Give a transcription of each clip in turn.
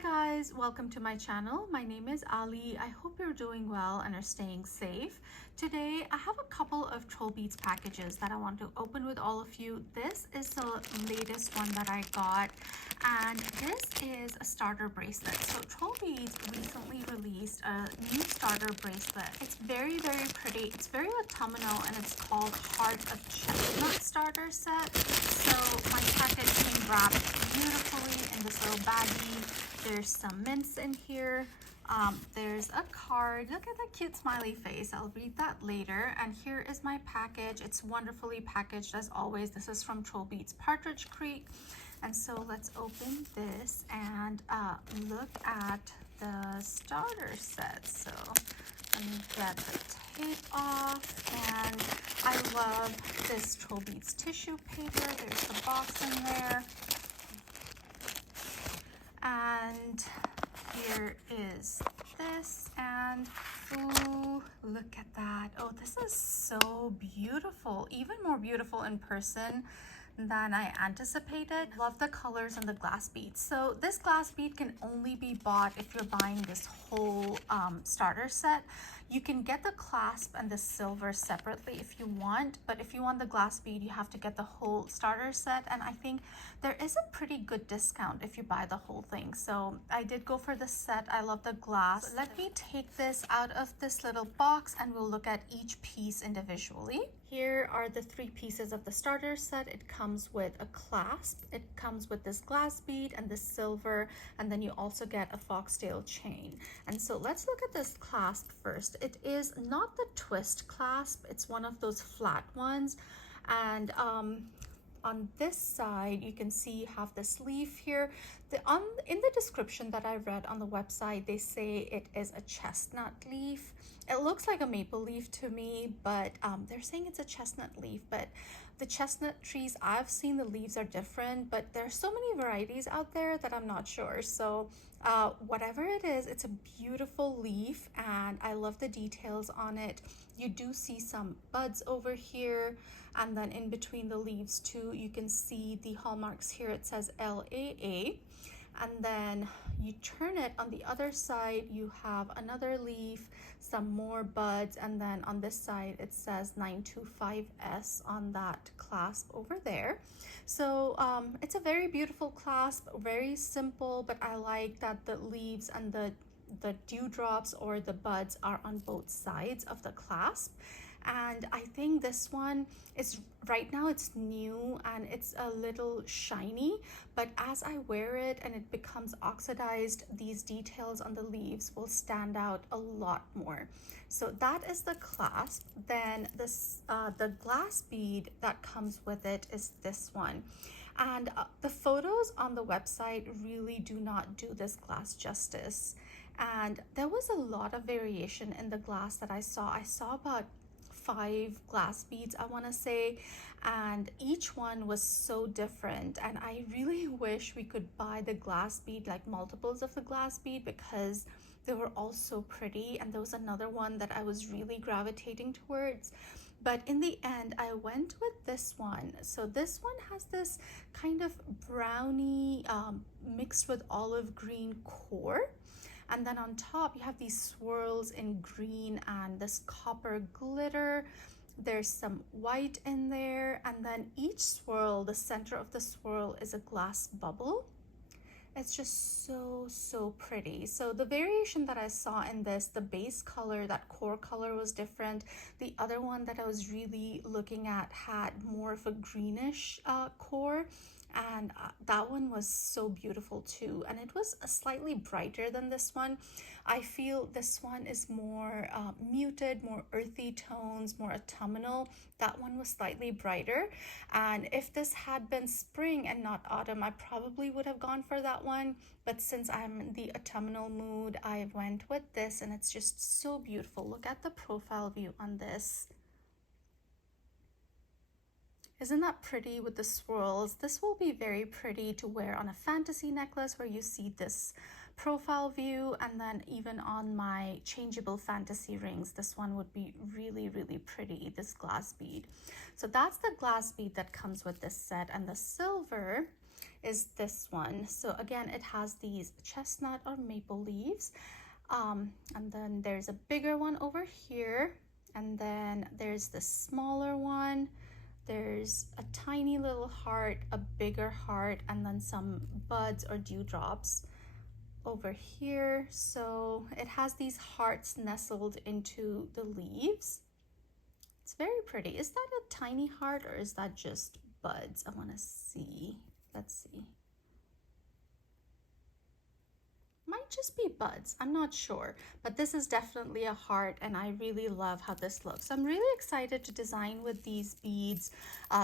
Hi guys, welcome to my channel. My name is Ali. I hope you're doing well and are staying safe. Today I have a couple of TrollBeads packages that I want to open with all of you. This is the latest one that I got, and this is a starter bracelet. So TrollBeads recently released a new starter bracelet. It's very pretty. It's very autumnal and it's called Heart of Chestnut starter set. So my package came wrapped beautifully in this little baggie. There's some mints in here. There's a card. Look at the cute smiley face. I'll read that later. And here is my package. It's wonderfully packaged as always. This is from TrollBeads Partridge Creek. And so let's open this and look at the starter set. So let me get the tape off. And I love this TrollBeads tissue paper. There's the box in there. And here is this, and ooh, look at that. Oh, this is so beautiful, even more beautiful in person than I anticipated. Love the colors and the glass beads. So this glass bead can only be bought if you're buying this whole starter set. You can get the clasp and the silver separately if you want, but if you want the glass bead, you have to get the whole starter set. And I think there is a pretty good discount if you buy the whole thing. So I did go for the set. I love the glass. So let me take this out of this little box and we'll look at each piece individually. Here are the 3 pieces of the starter set. It comes with a clasp, it comes with this glass bead and this silver, and then you also get a foxtail chain. And so let's look at this clasp first. It is not the twist clasp, it's one of those flat ones. And on this side, you can see you have this leaf here. In the description that I read on the website, they say it is a chestnut leaf. It looks like a maple leaf to me, but they're saying it's a chestnut leaf. But the chestnut trees I've seen, the leaves are different, but there's so many varieties out there that I'm not sure. So whatever it is, it's a beautiful leaf and I love the details on it. You do see some buds over here, and then in between the leaves too, you can see the hallmarks here. It says LAA. And then you turn it on the other side, you have another leaf, some more buds, and then on this side it says 925S on that clasp over there. So it's a very beautiful clasp, very simple, but I like that the leaves and the dewdrops or the buds are on both sides of the clasp. And I think this one is, right now it's new and it's a little shiny, but as I wear it and it becomes oxidized, these details on the leaves will stand out a lot more. So that is the clasp. Then this the glass bead that comes with it is this one. And the photos on the website really do not do this glass justice. And there was a lot of variation in the glass that I saw. I saw about 5 glass beads, I want to say, and each one was so different. And I really wish we could buy the glass bead, like multiples of the glass bead, because they were all so pretty. And there was another one that I was really gravitating towards, but in the end I went with this one. So this one has this kind of brownie mixed with olive green core. And then on top, you have these swirls in green and this copper glitter. There's some white in there. And then each swirl, the center of the swirl is a glass bubble. It's just so pretty. So the variation that I saw in this, the base color, that core color was different. The other one that I was really looking at had more of a greenish core. And that one was so beautiful too, and it was slightly brighter than this one. I feel this one is more muted, more earthy tones, more autumnal. That one was slightly brighter, and if this had been spring and not autumn, I probably would have gone for that one. But since I'm in the autumnal mood, I went with this, and it's just so beautiful. Look at the profile view on this. Isn't that pretty with the swirls? This will be very pretty to wear on a fantasy necklace where you see this profile view, and then even on my changeable fantasy rings, this one would be really pretty, this glass bead. So that's the glass bead that comes with this set, and the silver is this one. So again, it has these chestnut or maple leaves. And then there's a bigger one over here. And then there's the smaller one. There's a tiny little heart, a bigger heart, and then some buds or dewdrops over here. So it has these hearts nestled into the leaves. It's very pretty. Is that a tiny heart or is that just buds? I want to see. Let's see. Might just be buds, I'm not sure, but this is definitely a heart and I really love how this looks. I'm really excited to design with these beads,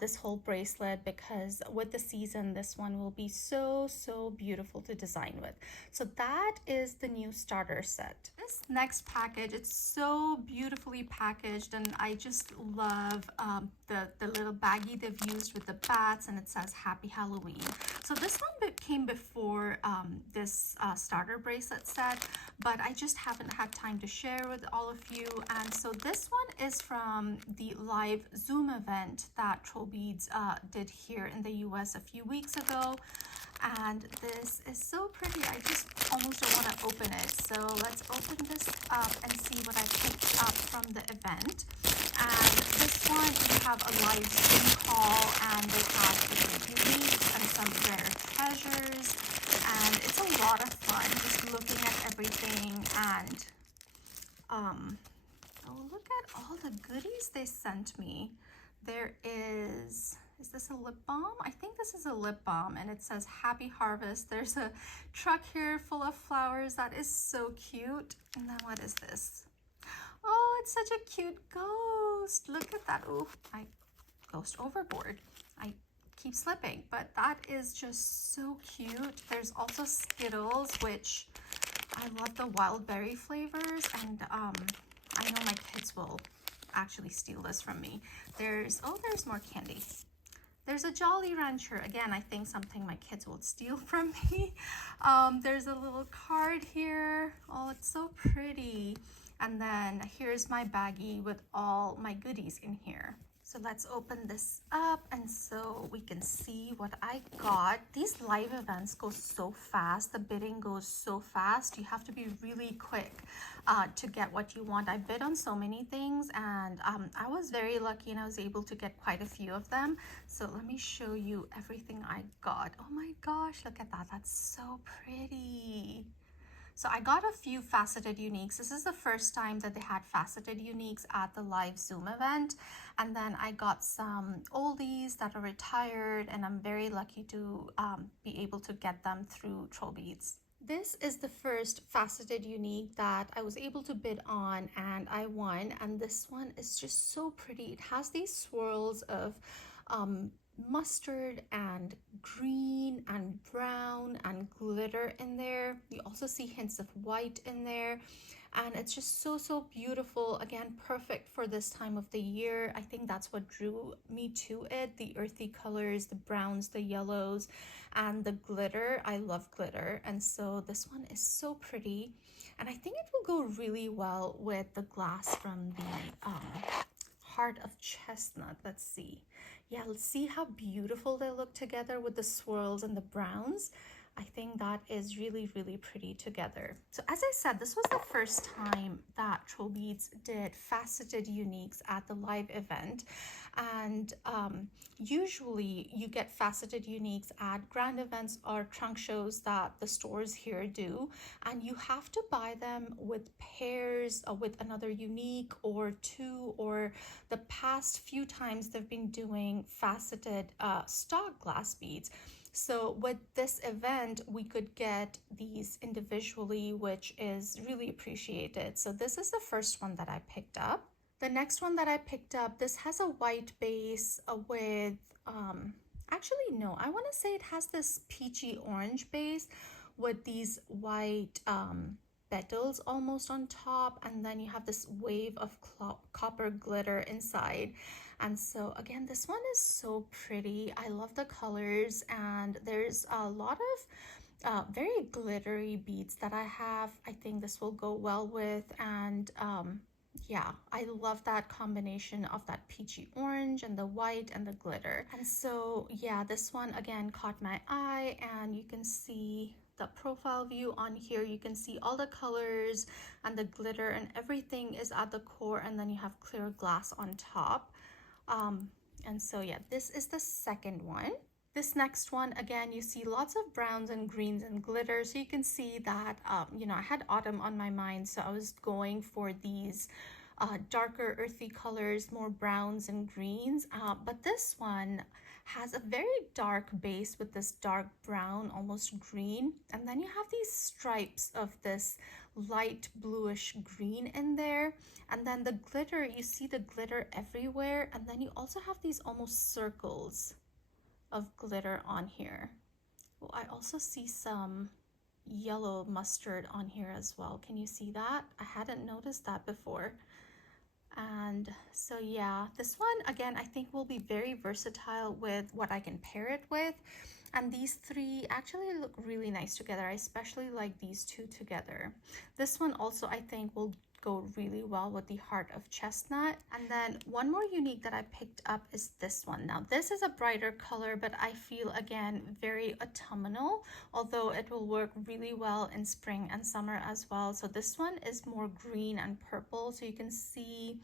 this whole bracelet, because with the season this one will be so beautiful to design with. So that is the new starter set. This next package, it's so beautifully packaged and I just love the little baggie they've used with the bats, and it says Happy Halloween. So this one came before this starter bracelet set, but I just haven't had time to share with all of you. And so this one is from the live Zoom event that TrollBeads did here in the US a few weeks ago. And this is so pretty. I just almost don't want to open it. So let's open this up and see what I picked up from the event. And this one, we have a live Zoom call, and they have different uniques and some rare treasures. And it's a lot of fun just looking at everything. And oh, look at all the goodies they sent me. There is this a lip balm? I think this is a lip balm, and it says Happy Harvest. There's a truck here full of flowers. That is so cute. And then what is this? Oh, it's such a cute ghost. Look at that. Oh, I ghost overboard. I keep slipping, but that is just so cute. There's also Skittles, which I love the wild berry flavors, and I know my kids will actually steal this from me. There's more candy. There's a Jolly Rancher. Again, I think something my kids will steal from me. There's a little card here. Oh, it's so pretty. And then here's my baggie with all my goodies in here. So let's open this up and so we can see what I got. These live events go so fast. The bidding goes so fast. You have to be really quick to get what you want. I bid on so many things, and I was very lucky and I was able to get quite a few of them. So let me show you everything I got. Oh my gosh, look at that. That's so pretty. So I got a few faceted uniques. This is the first time that they had faceted uniques at the live Zoom event. And then I got some oldies that are retired, and I'm very lucky to be able to get them through TrollBeads. This is the first faceted unique that I was able to bid on and I won. And this one is just so pretty. It has these swirls of mustard and green and brown and glitter in there. You also see hints of white in there, and it's just so beautiful. Again, perfect for this time of the year. I think that's what drew me to it, the earthy colors, the browns, the yellows, and the glitter. I love glitter, and so this one is so pretty, and I think it will go really well with the glass from the Heart of Chestnut. Let's see. Yeah, let's see how beautiful they look together with the swirls and the browns. I think that is really pretty together. So as I said, this was the first time that TrollBeads did faceted uniques at the live event. And usually you get faceted uniques at grand events or trunk shows that the stores here do. And you have to buy them with pairs with another unique or two, or the past few times they've been doing faceted stock glass beads. So with this event, we could get these individually, which is really appreciated. So this is the first one that I picked up. The next one that I picked up, this has a white base with, actually no, I want to say it has this peachy orange base with these white petals almost on top, and then you have this wave of copper glitter inside. And so again, this one is so pretty. I love the colors, and there's a lot of very glittery beads that I have. I think this will go well with, and yeah, I love that combination of that peachy orange and the white and the glitter. And so yeah, this one again caught my eye, and you can see the profile view on here. You can see all the colors and the glitter and everything is at the core, and then you have clear glass on top. And so yeah, this is the second one. This next one, again, you see lots of browns and greens and glitter. So you can see that, you know, I had autumn on my mind. So I was going for these darker earthy colors, more browns and greens. But this one has a very dark base with this dark brown, almost green. And then you have these stripes of this light bluish green in there. And then the glitter, you see the glitter everywhere. And then you also have these almost circles of glitter on here. Oh, I also see some yellow mustard on here as well. Can you see that? I hadn't noticed that before. And so yeah, this one again I think will be very versatile with what I can pair it with. And these three actually look really nice together. I especially like these two together. This one also I think will go really well with the Heart of Chestnut. And then one more unique that I picked up is this one. Now this is a brighter color, but I feel again very autumnal, although it will work really well in spring and summer as well. So this one is more green and purple. So you can see,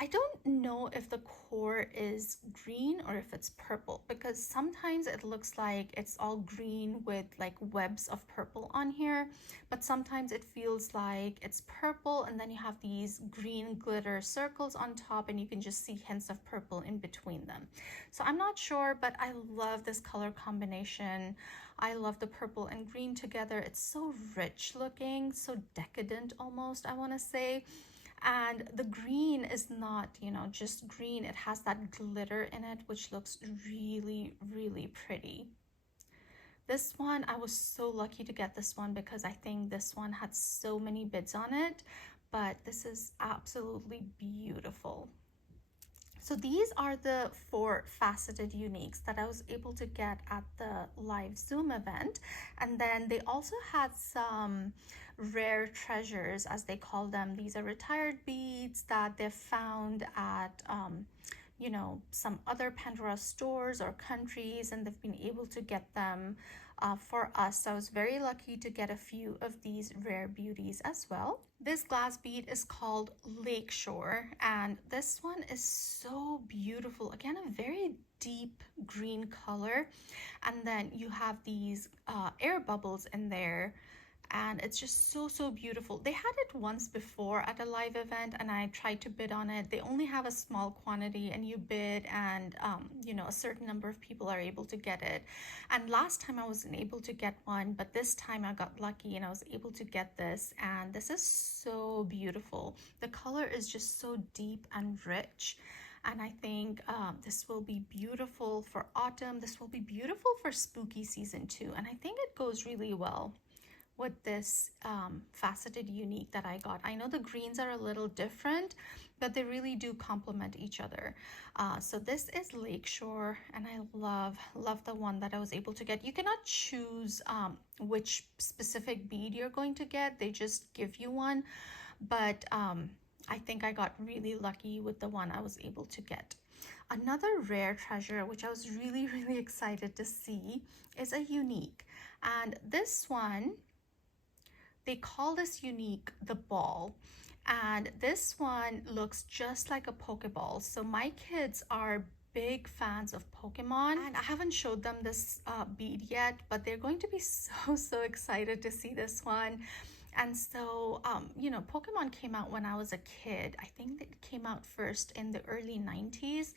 I don't know if the core is green or if it's purple, because sometimes it looks like it's all green with like webs of purple on here, but sometimes it feels like it's purple and then you have these green glitter circles on top and you can just see hints of purple in between them. So I'm not sure, but I love this color combination. I love the purple and green together. It's so rich looking, so decadent almost, I want to say. And the green is not, you know, just green. It has that glitter in it, which looks really, really pretty. This one, I was so lucky to get this one because I think this one had so many bids on it, but this is absolutely beautiful. So these are the 4 faceted uniques that I was able to get at the live Zoom event. And then they also had some rare treasures, as they call them. These are retired beads that they've found at you know, some other Pandora stores or countries, and they've been able to get them for us. So I was very lucky to get a few of these rare beauties as well. This glass bead is called Lakeshore, and this one is so beautiful. Again, a very deep green color, and then you have these air bubbles in there, and it's just so beautiful. They had it once before at a live event and I tried to bid on it. They only have a small quantity and you bid, and you know, a certain number of people are able to get it. And last time I wasn't able to get one, but this time I got lucky and I was able to get this, and this is so beautiful. The color is just so deep and rich, and I think this will be beautiful for autumn. This will be beautiful for spooky season too, and I think it goes really well with this faceted unique that I got. I know the greens are a little different, but they really do complement each other. So this is Lakeshore, and I love the one that I was able to get. You cannot choose which specific bead you're going to get. They just give you one, but I think I got really lucky with the one I was able to get. Another rare treasure, which I was really excited to see, is a unique. And this one, they call this unique the ball, and this one looks just like a Pokeball. So my kids are big fans of Pokemon, and I haven't showed them this bead yet, but they're going to be so excited to see this one. And so you know, Pokemon came out when I was a kid. I think it came out first in the early 90s.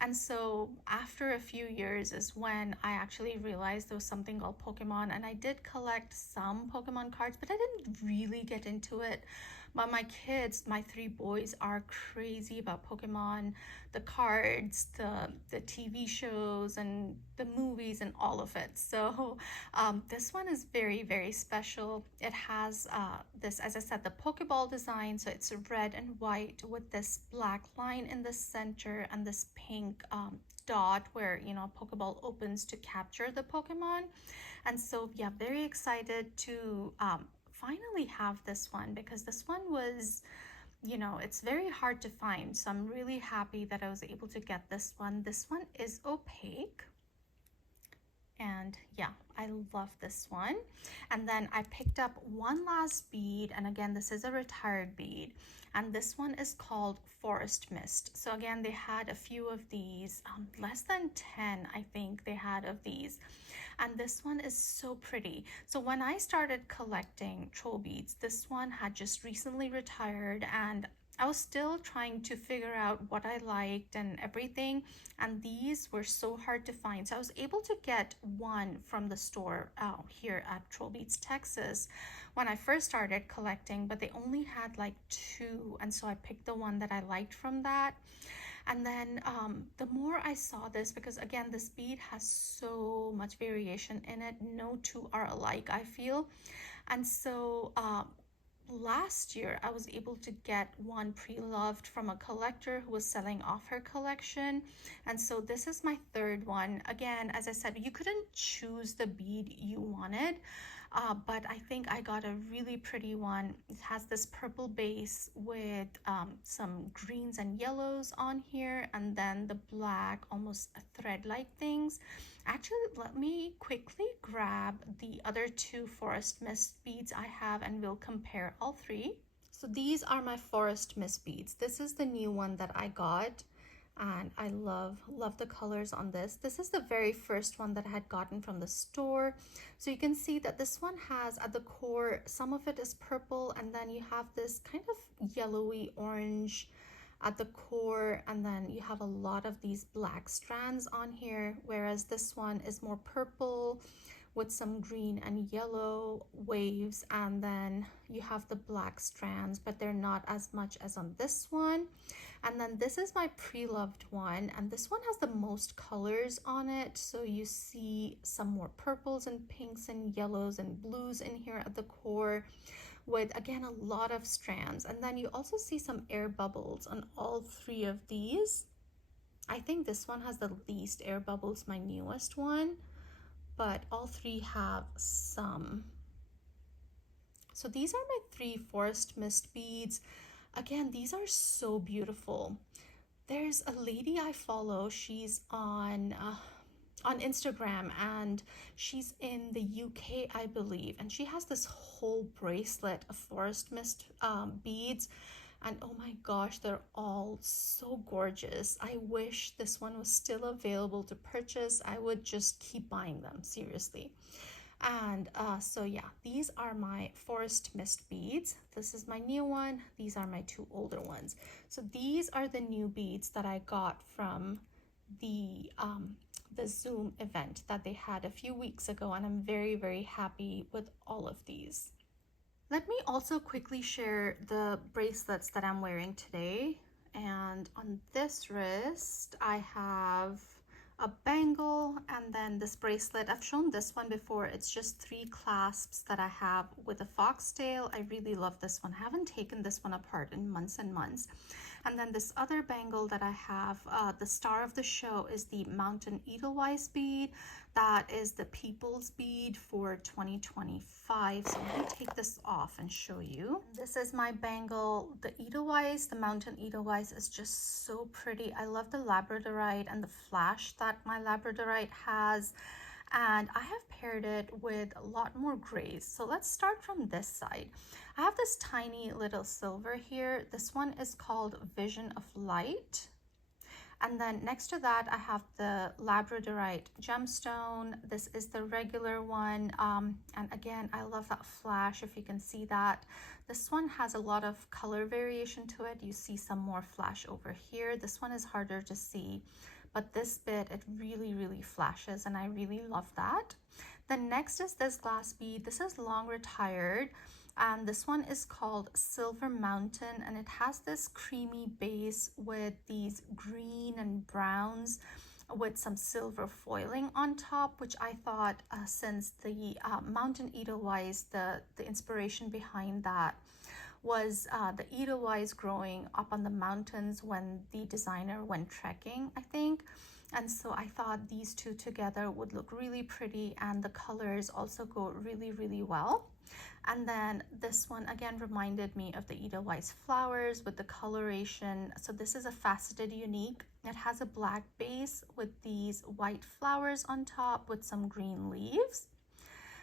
And so after a few years is when I actually realized there was something called Pokemon, and I did collect some Pokemon cards, but I didn't really get into it. But my kids, my 3 boys, are crazy about Pokemon, the cards, the TV shows and the movies and all of it. So this one is very special. It has this, as I said, the Pokeball design. So it's red and white with this black line in the center and this pink dot where, you know, a Pokeball opens to capture the Pokemon. And so yeah, very excited to finally have this one, because this one was you know, it's very hard to find. So I'm really happy that I was able to get this one. This one is opaque. And yeah, I love this one. And then I picked up one last bead, and again, this is a retired bead, and this one is called Forest Mist. So again, they had a few of these, less than 10 I think they had of these, and this one is so pretty. So when I started collecting troll beads, this one had just recently retired, and I was still trying to figure out what I liked and everything, and these were so hard to find. So I was able to get one from the store here at TrollBeads, Texas, when I first started collecting, but they only had like two, and so I picked the one that I liked from that. And then the more I saw this, because again, this bead has so much variation in it, no two are alike, I feel. And so last year I was able to get one pre-loved from a collector who was selling off her collection, and so this is my third one. Again, as I said, you couldn't choose the bead you wanted, but I think I got a really pretty one. It has this purple base with some greens and yellows on here, and then the black, almost thread-like things. Actually, let me quickly grab the other two Forest Mist beads I have, and we'll compare all three. So these are my Forest Mist beads. This is the new one that I got, and I love the colors on this. This is the very first one that I had gotten from the store. So you can see that this one has at the core, some of it is purple, and then you have this kind of yellowy orange at the core, and then you have a lot of these black strands on here, whereas this one is more purple with some green and yellow waves, and then you have the black strands, but they're not as much as on this one. And then this is my pre-loved one, and this one has the most colors on it. So you see some more purples and pinks and yellows and blues in here at the core, with again a lot of strands. And then you also see some air bubbles on all three of these. I think this one has the least air bubbles, my newest one, but all three have some. So these are my three Forest Mist beads. Again, these are so beautiful. There's a lady I follow, she's on Instagram, and she's in the UK, I believe, and she has this whole bracelet of Forest Mist beads, and oh my gosh, they're all so gorgeous. I wish this one was still available to purchase. I would just keep buying them, seriously. And so yeah, these are my Forest Mist beads. This is my new one. These are my two older ones. So these are the new beads that I got from the Zoom event that they had a few weeks ago, and I'm very happy with all of these. Let me also quickly share the bracelets that I'm wearing today. And on this wrist I have a bangle, and then this bracelet. I've shown this one before. It's just 3 clasps that I have with a foxtail. I really love this one. I haven't taken this one apart in months and months. And then this other bangle that I have, the star of the show, is the Mountain Edelweiss bead. That is the People's bead for 2025. So let me take this off and show you. This is my bangle. The Edelweiss, the Mountain Edelweiss, is just so pretty. I love the labradorite and the flash that my labradorite has, and I have paired it with a lot more grays. So let's start from this side. I have this tiny little silver here. This one is called Vision of Light. And then next to that, I have the labradorite gemstone. This is the regular one. And again, I love that flash, if you can see that. This one has a lot of color variation to it. You see some more flash over here. This one is harder to see, but this bit, it really flashes, and I really love that. Then next is this glass bead. This is long retired, and this one is called Silver Mountain, and it has this creamy base with these green and browns with some silver foiling on top, which I thought, since the Mountain Edelweiss, the inspiration behind that was the Edelweiss growing up on the mountains when the designer went trekking, I think. And so I thought these two together would look really pretty, and the colors also go really, really well. And then this one again reminded me of the Edelweiss flowers with the coloration. So this is a faceted unique. It has a black base with these white flowers on top with some green leaves.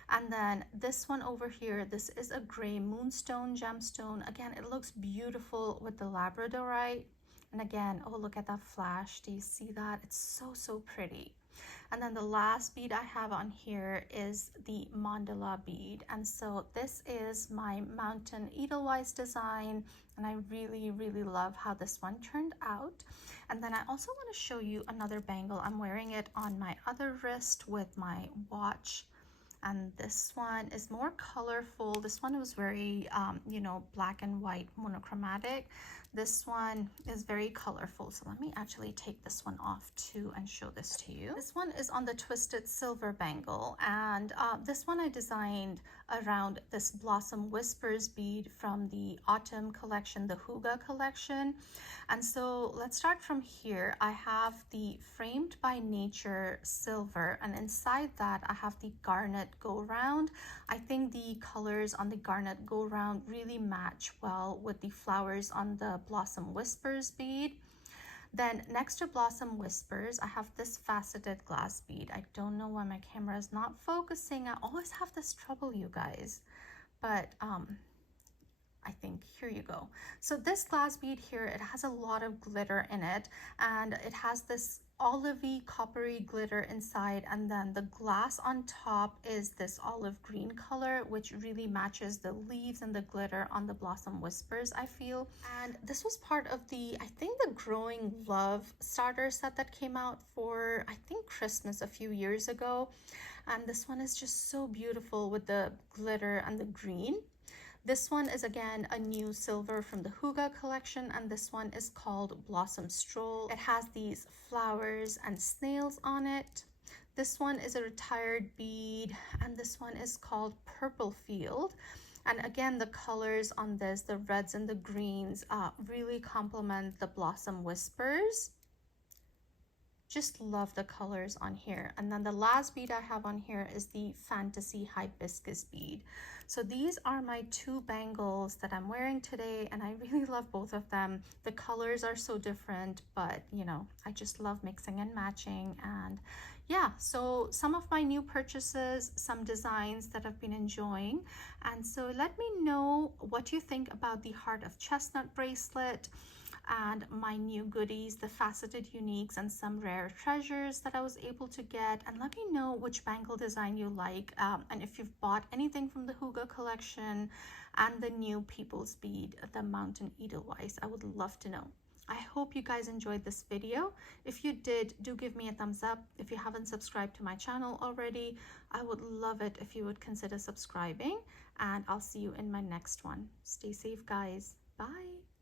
And then this one over here, this is a gray moonstone gemstone. Again, it looks beautiful with the labradorite. And again, oh, look at that flash. Do you see that? It's so, so pretty. And then the last bead I have on here is the mandala bead. And so this is my mountain Edelweiss design. And I really, really love how this one turned out. And then I also want to show you another bangle. I'm wearing it on my other wrist with my watch. And this one is more colorful. This one was very, you know, black and white monochromatic. This one is very colorful. So let me actually take this one off too and show this to you. This one is on the twisted silver bangle. And this one I designed around this Blossom Whispers bead from the autumn collection, the Huga collection. And so let's start from here. I have the Framed by Nature silver, and inside that I have the garnet go round. I think the colors on the garnet go round really match well with the flowers on the Blossom Whispers bead. Then next to Blossom Whispers, I have this faceted glass bead. I don't know why my camera is not focusing. I always have this trouble, you guys, but I think here you go. So this glass bead here, it has a lot of glitter in it, and it has this olivey coppery glitter inside, and then the glass on top is this olive green color, which really matches the leaves and the glitter on the Blossom Whispers, I feel. And this was part of the, I think, the Growing Love starter set that came out for, I think, Christmas a few years ago. And this one is just so beautiful with the glitter and the green. This one is again a new silver from the Huga collection, and this one is called Blossom Stroll. It has these flowers and snails on it. This one is a retired bead, and this one is called Purple Field. And again, the colors on this, the reds and the greens, really complement the Blossom Whispers. Just love the colors on here. And then the last bead I have on here is the Fantasy Hibiscus bead. So these are my two bangles that I'm wearing today, and I really love both of them. The colors are so different, but you know, I just love mixing and matching. And yeah, so some of my new purchases, some designs that I've been enjoying. And so let me know what you think about the Heart of Chestnut bracelet and my new goodies, the faceted uniques and some rare treasures that I was able to get. And let me know which bangle design you like, and if you've bought anything from the Huga collection and the new People's Bead, the Mountain Edelweiss. I would love to know. I hope you guys enjoyed this video. If you did, do give me a thumbs up. If you haven't subscribed to my channel already, I would love it if you would consider subscribing, and I'll see you in my next one. Stay safe, guys. Bye.